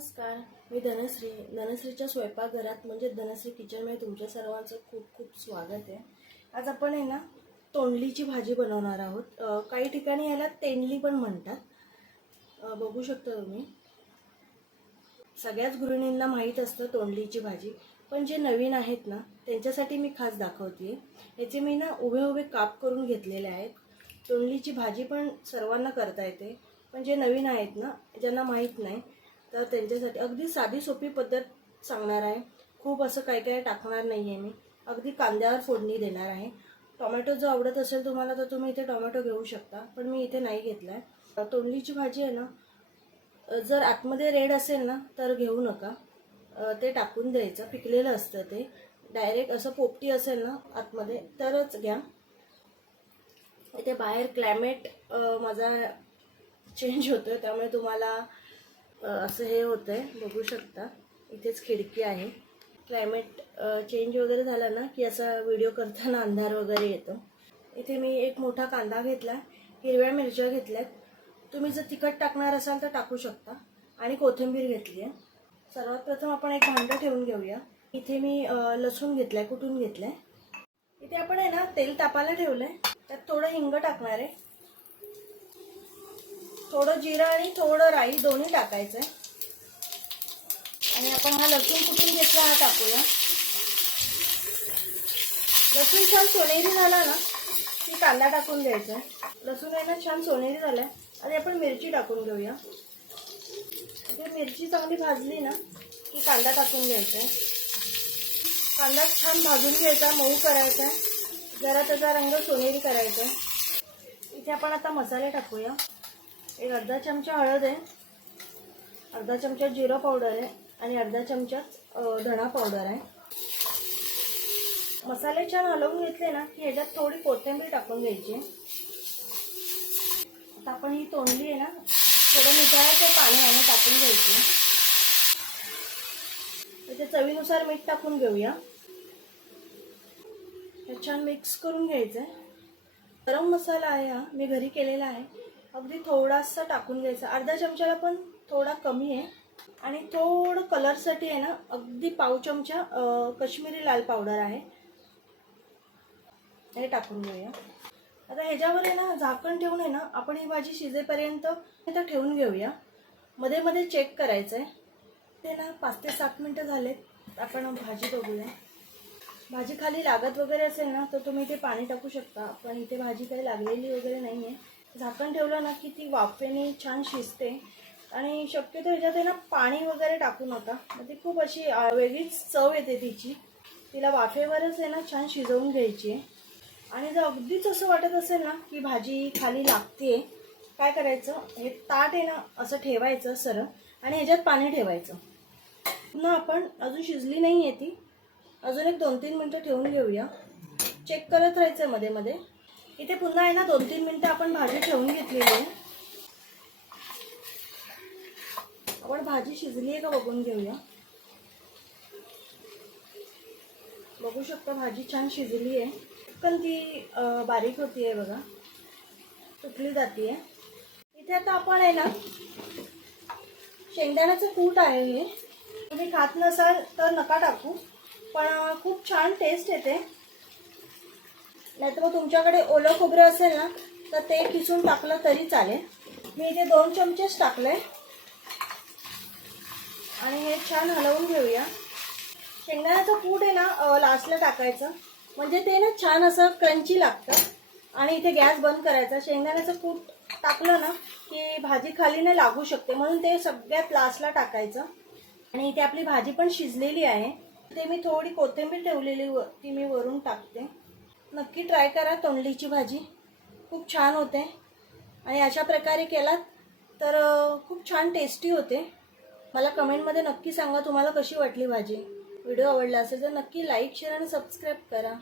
नमस्कार. मी धनश्री धनश्रीच्या स्वयंपाकघरात म्हणजे धनश्री किचनमध्ये तुमच्या सर्वांचं खूप खूप स्वागत आहे. आज आपण आहे ना तोंडलीची भाजी बनवणार आहोत. काही ठिकाणी याला तेंडली पण म्हणतात. बघू शकता तुम्ही. सगळ्याच गृहिणींना माहीत असतं तोंडलीची भाजी. पण जे नवीन आहेत ना त्यांच्यासाठी मी खास दाखवते याचे मी ना उभे उभे काप करून घेतलेले आहेत. तोंडलीची भाजी पण सर्वांना करता येते. पण जे नवीन आहेत ना ज्यांना माहीत नाही तर त्यांच्यासाठी अगदी साधी सोपी पद्धत सांगणार आहे. खूप असं काही काही टाकणार नाही आहे मी. अगदी कांद्यावर फोडणी देणार आहे. टोमॅटो जो आवडत असेल तुम्हाला तर तुम्ही इथे टोमॅटो घेऊ शकता पण मी इथे नाही घेतला आहे तोंडलीची भाजी आहे ना जर आतमध्ये रेड असेल ना तर घेऊ नका. ते टाकून द्यायचं पिकलेलं असतं ते. डायरेक्ट असं पोपटी असेल ना आतमध्ये तरच घ्या. इथे बाहेर क्लायमेट माझा चेंज होतो त्यामुळे तुम्हाला असं हे होतं आहे बघू शकता. इथेच खिडकी आहे. क्लायमेट चेंज वगैरे झाला ना की असा व्हिडिओ करताना अंधार वगैरे येतो. इथे मी एक मोठा कांदा घेतला हिरव्या मिरच्या घेतल्यात. तुम्ही जर तिखट टाकणार असाल तर टाकू शकता. आणि कोथिंबीर घेतली आहे. सर्वात प्रथम आपण एक भांडं ठेवून घेऊया. इथे मी लसूण घेतलाय कुटून घेतलाय? इथे आपण आहे ना तेल तापायला ठेवलंय. त्यात थोडं हिंग टाकणार आहे. थोडं जिरं आणि थोडं राई दोन्ही टाकायचं आहे आणि आपण हा लसूण कुठून घेतला हा टाकूया. लसूण छान सोनेरी झाला ना की कांदा टाकून द्यायचा आहे लसूण आहे ना छान सोनेरी झालाय. आणि आपण मिरची टाकून घेऊया. ते मिरची चांगली भाजली ना की कांदा टाकून घ्यायचा आहे कांदा छान भाजून घ्यायचा मऊ करायचा आहे जरा त्याचा रंग सोनेरी करायचा आहे इथे आपण आता मसाले टाकूया. एक अर्धा चमचा हळद आहे अर्धा चमचा जिरं पावडर आहे आणि अर्धा चमचा धणा पावडर आहे. मसाले छान हलवून घेतले ना की ह्याच्यात थोडी कोथिंबीर टाकून घ्यायची. आता आपण ही तोंडली आहे ना थोडं मिठाळ्याचं पाणी आणि टाकून घ्यायची. त्याच्या चवीनुसार मीठ टाकून घेऊया. हे छान मिक्स करून घ्यायचं आहे गरम मसाला आहे हा मी घरी केलेला आहे. अगदी थोडासा टाकून घ्यायचा. अर्धा चमच्याला पण थोडा कमी आहे. आणि थोडं कलरसाठी आहे ना अगदी पाव चमचा कश्मीरी लाल पावडर आहे. हे टाकून घेऊया. आता ह्याच्यावर आहे ना झाकण ठेवून आहे ना आपण ही भाजी शिजेपर्यंत इथं ठेवून घेऊया. मध्ये मध्ये चेक करायचं आहे ते ना पाच ते सात मिनटं झालेत. आपण भाजी बघूया. भाजी खाली लागत वगैरे असेल ना तर तुम्ही इथे पाणी टाकू शकता. पण इथे भाजी काही लागलेली वगैरे नाही आहे झाकण ठेवलं ना की ती वाफेने छान शिजते. आणि शक्यतो ह्याच्यात आहे ना पाणी वगैरे टाकू नका मग ती खूप अशी वेगळीच चव येते तिची. तिला वाफेवरच आहे ना छान शिजवून घ्यायची. आहे आणि जर अगदीच असं वाटत असेल ना की भाजी खाली लागते काय करायचं? हे ताट आहे ना असं ठेवायचं सरळ आणि ह्याच्यात पाणी ठेवायचं. पुन्हा आपण अजून शिजली नाही आहे ती. अजून एक दोन तीन मिनटं ठेवून घेऊया. चेक करत राहायचं मध्ये मध्ये इथे पुन्हा आहे ना दोन तीन मिनटं आपण भाजी ठेवून घेतलेली आहे. आपण भाजी शिजली आहे का बघून घेऊया. बघू शकता भाजी छान शिजली आहे. पण ती बारीक होती आहे बघा. तुटली जाते इथे आता आपण आहे ना शेंगदाण्याचं कूट आहे हे. तुम्ही खात नसाल तर नका टाकू पण खूप छान टेस्ट येते. नाहीतर मग तुमच्याकडे ओलं खोबरं असेल ना तर ते किसून टाकलं तरी चालेल. मी इथे दोन चमचेच टाकले आणि हे छान हलवून घेऊया. शेंगदाण्याचं कूट आहे ना लास्टला टाकायचं. म्हणजे ते ना छान असं क्रंची लागतं. आणि इथे गॅस बंद करायचा. शेंगदाण्याचं कूट टाकलं ना की भाजी खाली नाही लागू शकते. म्हणून ते सगळ्यात लास्टला टाकायचं. आणि इथे आपली भाजी पण शिजलेली आहे. ते मी थोडी कोथिंबीर ठेवलेली व ती मी वरून टाकते. नक्की ट्राय करा तोंडलीची भाजी. खूप छान होते. आणि अशा प्रकारे केलात तर खूप छान टेस्टी होते. मला कमेंटमध्ये नक्की सांगा तुम्हाला कशी वाटली भाजी. व्हिडिओ आवडला असेल तर नक्की लाईक शेअर आणि सबस्क्राईब करा.